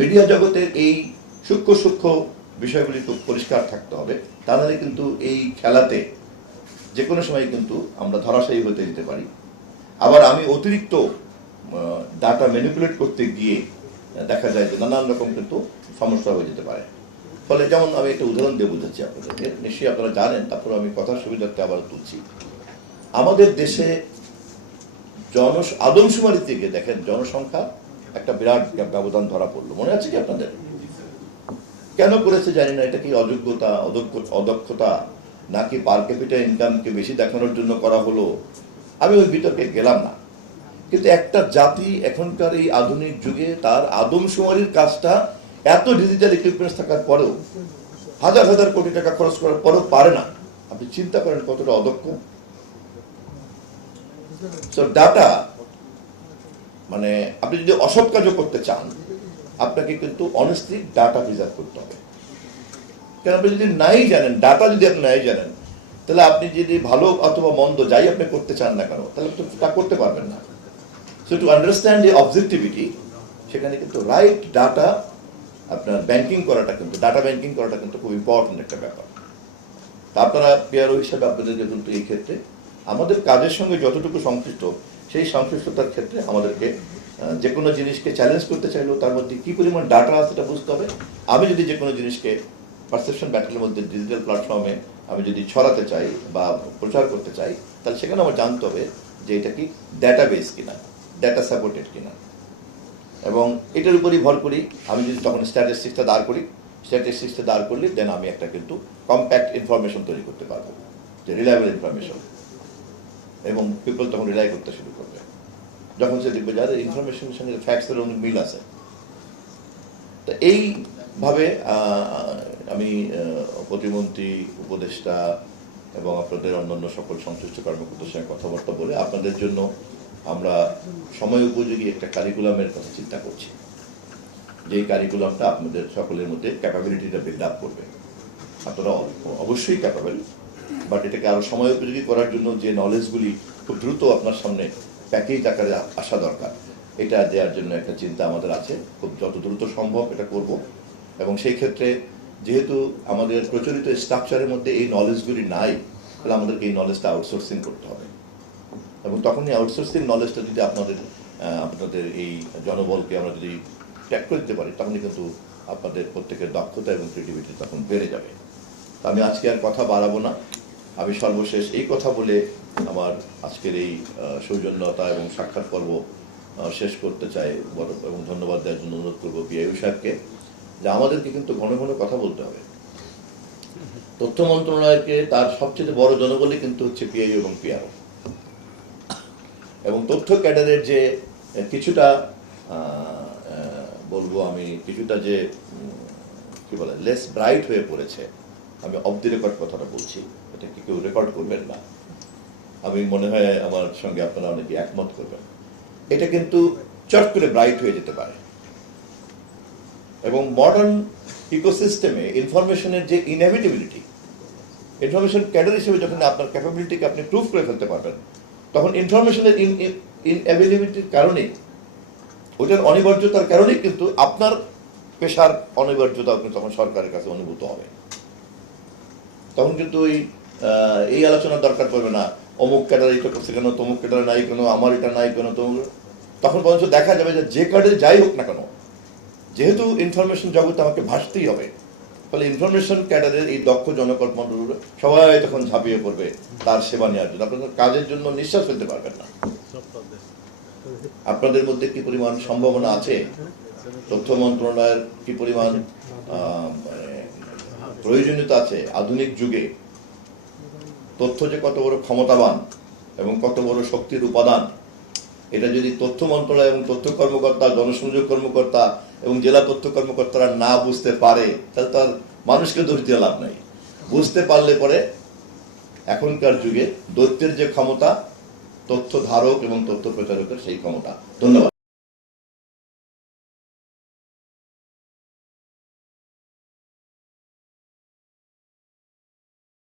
Media জগতের এই সূক্ষ্ম সূক্ষ্ম বিষয়গুলি খুব পরিষ্কার থাকতে হবে, তা নাহলে কিন্তু এই খেলাতে যে কোনো সময় কিন্তু আমরা ধরাশায়ী হতে যেতে পারি। আবার আমি অতিরিক্ত ডাটা ম্যানিপুলেট করতে গিয়ে দেখা যায় যে নানান রকম কিন্তু সমস্যা হয়ে যেতে পারে। ফলে যেমন আমি একটা উদাহরণ দিয়ে বুঝাচ্ছি আপনাদেরকে, নিশ্চয়ই আপনারা জানেন, তারপরে আমি কথার সুবিধার্থে আবার তুলছি। আমাদের দেশে আদমশুমারি থেকে দেখেন জনসংখ্যা একটা বিরাট ব্যবধান ধরা পড়লো, মনে আছে কি আপনাদের? কেন করেছে জানি না, এটা কি অযোগ্যতা, অদক্ষতা, নাকি পার ক্যাপিটাল ইনকামকে বেশি দেখানোর জন্য করা হলো, আমি ওই বিতর্কে গেলাম না। কিন্তু একটা জাতি এখনকার এই আধুনিক যুগে তার আদমশুমারির কাজটা এত ডিজিটাল ইকুইপমেন্টস থাকার পরেও, হাজার হাজার কোটি টাকা খরচ করার পরেও পারে না। আপনি চিন্তা করেন কতটা অদক্ষ। ডাটা মানে আপনি যদি অসৎ কাজও করতে চান, আপনাকে কিন্তু অনেস্টলি ডাটা প্রিজার্ভ করতে হবে। কারণ আপনি যদি নাই জানেন, ডাটা যদি আপনি নাই জানেন, তাহলে আপনি যদি ভালো অথবা মন্দ যাই আপনি করতে চান না কেন, তাহলে তো তা করতে পারবেন না। So to understand the objectivity, সেখানে কিন্তু রাইট ডাটা আপনার ব্যাংকিং করাটা কিন্তু, ডাটা ব্যাংকিং করাটা কিন্তু খুব ইম্পর্টেন্ট একটা ব্যাপার। তা আপনারা পিআরও হিসাবে আপনাদেরকে কিন্তু এই ক্ষেত্রে আমাদের কাজের সঙ্গে যতটুকু সংশ্লিষ্ট, সেই সংশ্লিষ্টতার ক্ষেত্রে আমাদেরকে যে কোনো জিনিসকে চ্যালেঞ্জ করতে চাইলেও তার মধ্যে কী পরিমাণ ডাটা আছে সেটা বুঝতে হবে। আমি যদি যে কোনো জিনিসকে পারসেপশন ব্যাটেলের মধ্যে ডিজিটাল প্ল্যাটফর্মে আমি যদি ছড়াতে চাই বা প্রচার করতে চাই, তাহলে সেখানে আমার জানতে হবে যে এটা কি ডেটাবেস কিনা, ডেটা সাপোর্টেড কিনা, এবং এটার উপরই ভর করি আমি যদি তখন স্ট্যাটিস্টিক্সটা দাঁড় করি। স্ট্যাটিস্টিক্সটা দাঁড় করলে দেন আমি একটা কিন্তু কম্প্যাক্ট ইনফরমেশন তৈরি করতে পারবো, যে রিলায়েবল ইনফরমেশন, এবং পিপল তখন রিলাই করতে শুরু করবে যখন সে দেখবে যাদের ইনফরমেশনের সঙ্গে ফ্যাক্টসের অনেক মিল আছে। তো এইভাবে আমি প্রতিমন্ত্রী, উপদেষ্টা এবং আপনাদের অন্যান্য সকল সংশ্লিষ্ট কর্মকর্তার সঙ্গে কথাবার্তা বলে আপনাদের জন্য আমরা সময় উপযোগী একটা কারিকুলামের কথা চিন্তা করছি, যেই কারিকুলামটা আপনাদের সকলের মধ্যে ক্যাপাবিলিটিটা বিল্ড আপ করবে। আপনারা অবশ্যই ক্যাপাবল, বাট এটাকে আরো সময় উপযোগী করার জন্য যে নলেজগুলি খুব দ্রুত আপনার সামনে প্যাকেজ আকারে আসা দরকার, এটা দেওয়ার জন্য একটা চিন্তা আমাদের আছে। খুব যত দ্রুত সম্ভব এটা করব। এবং সেই ক্ষেত্রে যেহেতু আমাদের প্রচলিত স্ট্রাকচারের মধ্যে এই নলেজগুলি নাই, তাহলে আমাদেরকে এই নলেজটা আউটসোর্সিং করতে হবে। এবং তখনই আউটসোর্সিং নলেজটা যদি আপনাদের এই জনবলকে আমরা যদি ট্যাগ করে দিতে পারি, তখনই কিন্তু আপনাদের প্রত্যেকের দক্ষতা এবং ক্রিয়েটিভিটি তখন বেড়ে যাবে। আমি আজকে আর কথা বাড়াবো না। আমি সর্বশেষ এই কথা বলে আমার আজকের এই সৌজন্যতা এবং সাক্ষাৎ পর্ব শেষ করতে চাই, এবং ধন্যবাদ দেওয়ার জন্য অনুরোধ করবো পিআইও সাহেবকে, যে আমাদেরকে কিন্তু ঘন ঘন কথা বলতে হবে। তথ্য মন্ত্রণালয়কে তার সবচেয়ে বড় জনবলই কিন্তু হচ্ছে পিআইও এবং পিআরও, এবং তথ্য ক্যাডারের যে কিছুটা বলবো আমি, কিছুটা যে কি বলে লেস ব্রাইট হয়ে পড়েছে, আমি অফ দি রেকর্ড কথাটা বলছি, এটা কি কেউ রেকর্ড করবেন না, আমি মনে হয় আমার সঙ্গে আপনারা অনেকে একমত করবেন। এটা কিন্তু চট করে ব্রাইট হয়ে যেতে পারে, এবং মডার্ন ইকোসিস্টেমে ইনফরমেশনের যে ইনএভিটেবিলিটি, ইনফরমেশন ক্যাডার হিসেবে যখন আপনার ক্যাপাবিলিটিকে আপনি প্রুভ করে ফেলতে পারবেন, তখন ইনফরমেশনের ইনঅ্যাভেলেবিলিটির কারণে, ওইটার অনিবার্যতার কারণেই কিন্তু আপনার পেশার অনিবার্যতাও কিন্তু তখন সরকারের কাছে অনুভূত হবে। তখন কিন্তু এই আলোচনার দরকার পড়বে না, অমুক ক্যাডার এটা করছে কেন, তমুক ক্যাডার নাই কেন, আমার এটা নাই কেন, তমুক। তখন পর্যন্ত দেখা যাবে যে কার্ডে যাই হোক না কেন, যেহেতু ইনফরমেশন জগতে আমাকে ভাসতেই হবে, ফলে ইনফরমেশন ক্যাডারের এই দক্ষ জনকর্মীরা সবাই তখন ঝাঁপিয়ে পড়বে তার সেবা নেওয়ার জন্য। আপনাদের কাজের জন্য নিঃশ্বাস ফেলতে পারবেন না। আপনাদের মধ্যে কি পরিমাণ সম্ভাবনা আছে, তথ্য মন্ত্রণালয়ের কি পরিমাণ প্রয়োজনীয়তা আছে আধুনিক যুগে, তথ্য যে কত বড় ক্ষমতাবান এবং কত বড় শক্তির উপাদান, এটা যদি তথ্য মন্ত্রণালয় এবং তথ্য কর্মকর্তা, জনসংযোগ কর্মকর্তা এবং জেলা তথ্য কর্মকর্তারা না বুঝতে পারে, তাহলে তার মানুষকে দোষ দিয়ে লাভ নাই। বুঝতে পারলে পরে এখনকার যুগে দৈত্যের যে ক্ষমতা, তথ্য ধারক এবং তথ্য প্রচারকের সেই ক্ষমতা। ধন্যবাদ।